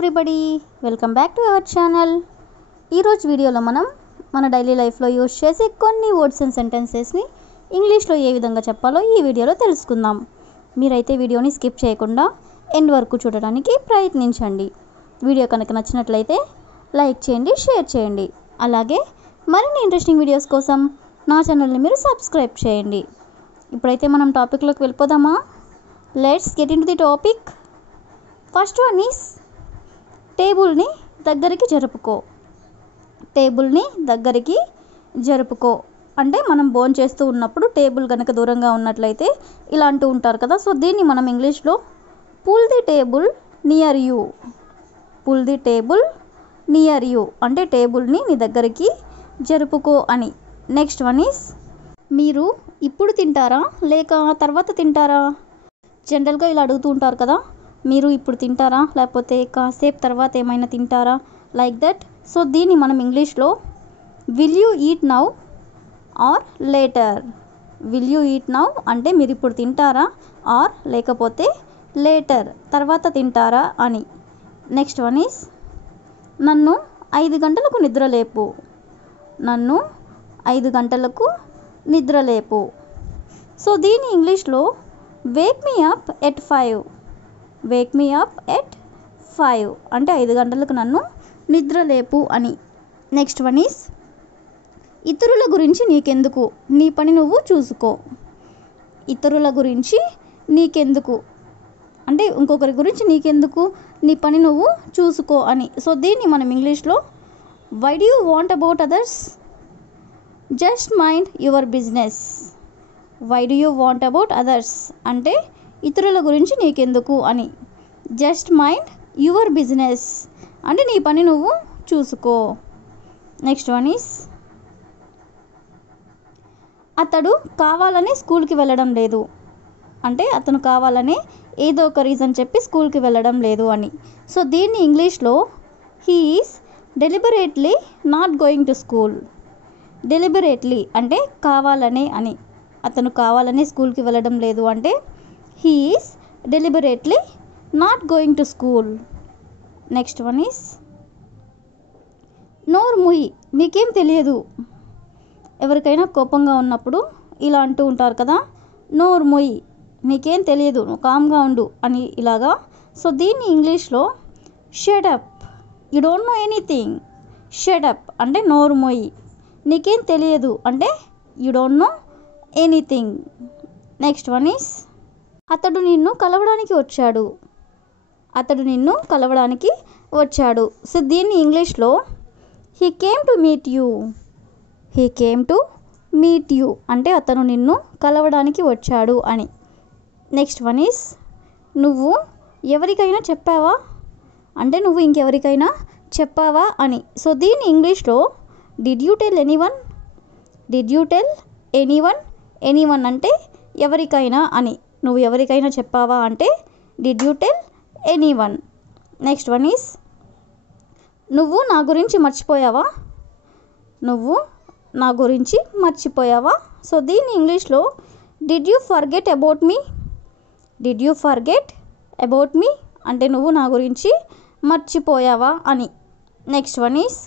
Everybody, welcome back to our channel. ఈరోజు వీడియోలో మనం మన డైలీ లైఫ్లో యూజ్ చేసే కొన్ని వర్డ్స్ అండ్ సెంటెన్సెస్ని ఇంగ్లీష్లో ఏ విధంగా చెప్పాలో ఈ వీడియోలో తెలుసుకుందాం. మీరైతే వీడియోని స్కిప్ చేయకుండా ఎండ్ వరకు చూడడానికి ప్రయత్నించండి. వీడియో కనుక నచ్చినట్లయితే లైక్ చేయండి, షేర్ చేయండి. అలాగే మరిన్ని ఇంట్రెస్టింగ్ వీడియోస్ కోసం నా ఛానల్ని మీరు సబ్స్క్రైబ్ చేయండి. ఇప్పుడైతే మనం టాపిక్లోకి వెళ్ళిపోదామా? Let's get into the topic. First one is టేబుల్ని దగ్గరికి జరుపుకో. టేబుల్ని దగ్గరికి జరుపుకో అంటే మనం భోజనం చేస్తూ ఉన్నప్పుడు టేబుల్ కనుక దూరంగా ఉన్నట్లయితే ఇలా అంటూ ఉంటారు కదా. సో దీన్ని మనం ఇంగ్లీష్లో pull the table near you. Pull the table near you అంటే టేబుల్ని నీ దగ్గరికి జరుపుకో అని. నెక్స్ట్ వన్ ఈస్ మీరు ఇప్పుడు తింటారా లేక తర్వాత తింటారా. జనరల్గా ఇలా అడుగుతూ ఉంటారు కదా, మీరు ఇప్పుడు తింటారా లేకపోతే కాసేపు తర్వాత ఏమైనా తింటారా, లైక్ దట్. సో దీన్ని మనం ఇంగ్లీష్లో will you eat now or later. Will you eat now అంటే మీరు ఇప్పుడు తింటారా, ఆర్ లేకపోతే లేటర్ తర్వాత తింటారా అని. నెక్స్ట్ వన్ ఈస్ నన్ను 5 గంటలకు నిద్రలేపు. నన్ను 5 గంటలకు నిద్రలేపు. సో దీన్ని ఇంగ్లీష్లో Wake me up at 5. Wake me up at 5 అంటే 5 గంటలకు నన్ను నిద్రలేపు అని. నెక్స్ట్ వన్ ఈస్ ఇతరుల గురించి నీకెందుకు, నీ పని నువ్వు చూసుకో. ఇతరుల గురించి నీకెందుకు అంటే ఇంకొకరి గురించి నీకెందుకు, నీ పని నువ్వు చూసుకో అని. సో దీన్ని మనం ఇంగ్లీష్లో why do you want about others, just mind your business. Why do you want about others అంటే ఇతరుల గురించి నీకెందుకు అని. జస్ట్ మైండ్ యువర్ బిజినెస్ అంటే నీ పని నువ్వు చూసుకో. నెక్స్ట్ వన్ ఈస్ అతడు కావాలని స్కూల్కి వెళ్ళడం లేదు అంటే అతను కావాలని ఏదో ఒక రీజన్ చెప్పి స్కూల్కి వెళ్ళడం లేదు అని. సో దీన్ని ఇంగ్లీష్లో he is deliberately not going to school. Deliberately అంటే కావాలనే అని. అతను కావాలని స్కూల్కి వెళ్ళడం లేదు అంటే he is deliberately not going to school. Next one is నోరు ముయ్, నీకేం తెలియదు. ఎవరికైనా కోపంగా ఉన్నప్పుడు ఇలా అంటూ ఉంటారు కదా, నోరు ముయ్, నీకేం తెలియదు, నువ్వు కామ్గా ఉండు అని ఇలాగా. సో దీన్ని ఇంగ్లీష్లో shut up, you don't know anything. Shut up అంటే నోరు ముయ్, నీకేం తెలియదు అంటే you don't know anything. Next one is అతడు నిన్ను కలవడానికి వచ్చాడు. అతడు నిన్ను కలవడానికి వచ్చాడు. సో దీన్ని ఇంగ్లీష్లో he came to meet you. He came to meet you అంటే అతను నిన్ను కలవడానికి వచ్చాడు అని. నెక్స్ట్ వన్ ఈస్ నువ్వు ఎవరికైనా చెప్పావా అంటే నువ్వు ఇంకెవరికైనా చెప్పావా అని. సో దీన్ని ఇంగ్లీష్లో did you tell anyone. Did you tell anyone. Anyone అంటే ఎవరికైనా అని. నువ్వు ఎవరికైనా చెప్పావా అంటే did you tell anyone. Next one is నువ్వు నా గురించి మర్చిపోయావా. నువ్వు నా గురించి మర్చిపోయావా. సో దీన్ని ఇంగ్లీష్లో did you forget about me. Did you forget about me అంటే నువ్వు నా గురించి మర్చిపోయావా అని. నెక్స్ట్ వన్ ఈస్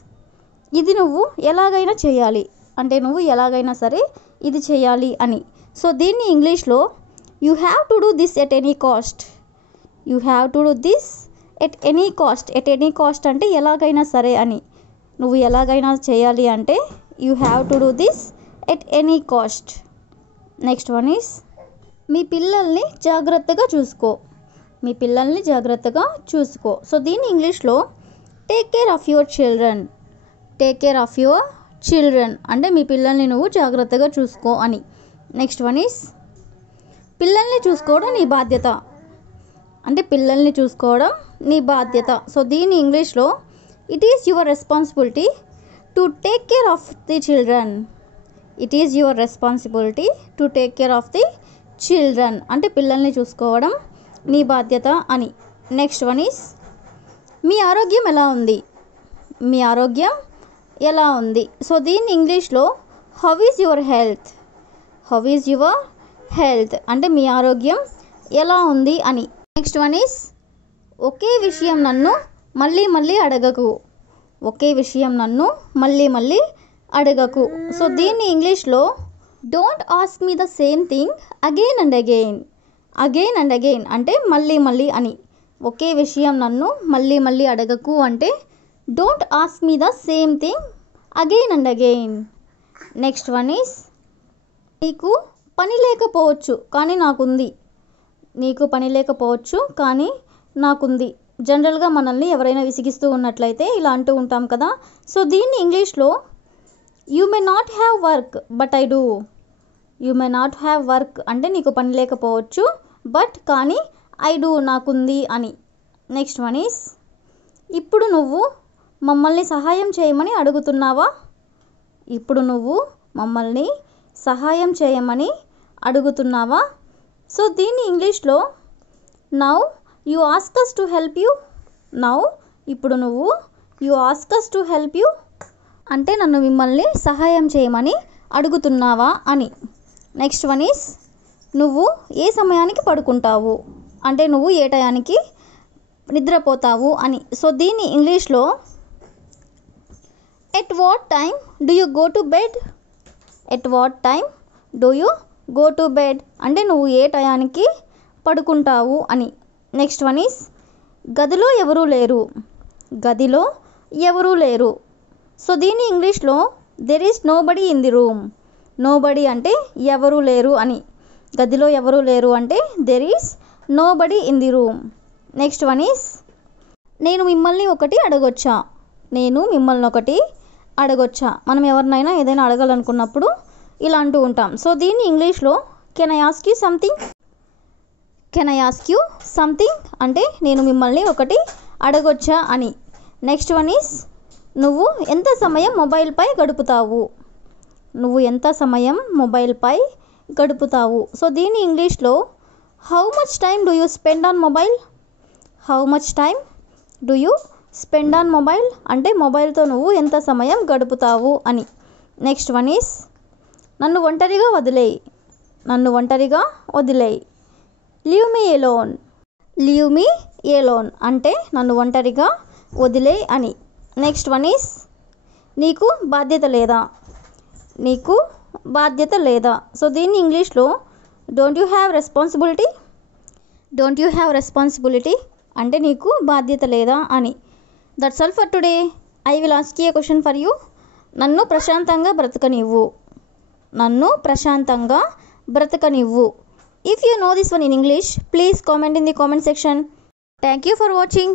ఇది నువ్వు ఎలాగైనా చేయాలి అంటే నువ్వు ఎలాగైనా సరే ఇది చేయాలి అని. సో దీన్ని ఇంగ్లీష్లో you have to do this at any cost. You have to do this at any cost. At any cost అంటే ఎలాగైనా సరే అని. నువ్వు ఎలాగైనా చేయాలి అంటే you have to do this at any cost. Next one is మీ పిల్లల్ని జాగ్రత్తగా చూసుకో. మీ పిల్లల్ని జాగ్రత్తగా చూసుకో. సో దీన్ని ఇంగ్లీష్లో take care of your children. Take care of your children అంటే మీ పిల్లల్ని నువ్వు జాగ్రత్తగా చూసుకో అని. నెక్స్ట్ వన్ ఈస్ పిల్లల్ని చూసుకోవడం నీ బాధ్యత అంటే పిల్లల్ని చూసుకోవడం నీ బాధ్యత. సో దీని ఇంగ్లీష్లో it is your responsibility to take care of the children. It is your responsibility to take care of the children అంటే పిల్లల్ని చూసుకోవడం నీ బాధ్యత అని. నెక్స్ట్ వన్ ఈస్ మీ ఆరోగ్యం ఎలా ఉంది. మీ ఆరోగ్యం ఎలా ఉంది. సో దీన్ని ఇంగ్లీష్లో how is your health. How is your health అంటే మీ ఆరోగ్యం ఎలా ఉంది అని. నెక్స్ట్ వన్ ఈస్ ఒకే విషయం నన్ను మళ్ళీ మళ్ళీ అడగకు. ఒకే విషయం నన్ను మళ్ళీ మళ్ళీ అడగకు. సో దీన్ని ఇంగ్లీష్లో don't ask me the same thing again and again. Again and again అంటే మళ్ళీ మళ్ళీ అని. ఒకే విషయం నన్ను మళ్ళీ మళ్ళీ అడగకు అంటే don't ask me the same thing again and again. Next one is నీకు పని లేకపోవచ్చు కానీ నాకుంది. నీకు పని లేకపోవచ్చు కానీ నాకుంది. జనరల్గా మనల్ని ఎవరైనా విసిగిస్తూ ఉన్నట్లయితే ఇలా అంటూ ఉంటాం కదా. సో దీన్ని ఇంగ్లీష్లో you may not have work but I do. You may not have work అంటే నీకు పని లేకపోవచ్చు బట్ కానీ ఐ డూ నాకుంది అని. నెక్స్ట్ వన్ ఈస్ ఇప్పుడు నువ్వు మమ్మల్ని సహాయం చేయమని అడుగుతున్నావా. ఇప్పుడు నువ్వు మమ్మల్ని సహాయం చేయమని అడుగుతున్నావా. సో దీన్ని ఇంగ్లీష్లో now you ask us to help you. Now ఇప్పుడు నువ్వు you ask us to help you అంటే నన్ను మిమ్మల్ని సహాయం చేయమని అడుగుతున్నావా అని. నెక్స్ట్ వన్ ఈస్ నువ్వు ఏ సమయానికి పడుకుంటావు అంటే నువ్వు ఏ టయానికి నిద్రపోతావు అని. సో దీన్ని ఇంగ్లీష్లో at what time do you go to bed. At what time do you go to bed అంటే నువ్వు ఏ టయానికి పడుకుంటావు అని. నెక్స్ట్ వన్ ఈస్ గదిలో ఎవరూ లేరు. గదిలో ఎవరూ లేరు. సో దీన్ని ఇంగ్లీష్లో there is nobody in the room. Nobody అంటే ఎవరూ లేరు అని. గదిలో ఎవరూ లేరు అంటే there is nobody in the room. Next one is నేను మిమ్మల్ని ఒకటి అడగొచ్చా. నేను మిమ్మల్ని ఒకటి అడగొచ్చా. మనం ఎవరినైనా ఏదైనా అడగాలనుకున్నప్పుడు ఇలా అంటూ ఉంటాం. సో దీన్ని ఇంగ్లీష్లో can I ask you something. Can I ask you something అంటే నేను మిమ్మల్ని ఒకటి అడగొచ్చా అని. నెక్స్ట్ వన్ ఈస్ నువ్వు ఎంత సమయం మొబైల్పై గడుపుతావు. నువ్వు ఎంత సమయం మొబైల్పై గడుపుతావు. సో దీన్ని ఇంగ్లీష్లో how much time do you spend on mobile. How much time do you spend on mobile అంటే మొబైల్తో నువ్వు ఎంత సమయం గడుపుతావు అని. నెక్స్ట్ వన్ ఈస్ నన్ను ఒంటరిగా వదిలేయి. నన్ను ఒంటరిగా వదిలేయి. Leave me alone. Leave me alone అంటే నన్ను ఒంటరిగా వదిలేయి అని. నెక్స్ట్ వన్ ఈస్ నీకు బాధ్యత లేదా. నీకు బాధ్యత లేదా. సో దీన్ని ఇంగ్లీష్లో don't you have responsibility. Don't you have responsibility అంటే నీకు బాధ్యత లేదా అని. That's all for today. I will ask you A question for you. నన్ను ప్రశాంతంగా బ్రతకనివ్వు. నన్ను ప్రశాంతంగా బ్రతకనివ్వు. If you know this one in English, please comment in the comment section. Thank you for watching.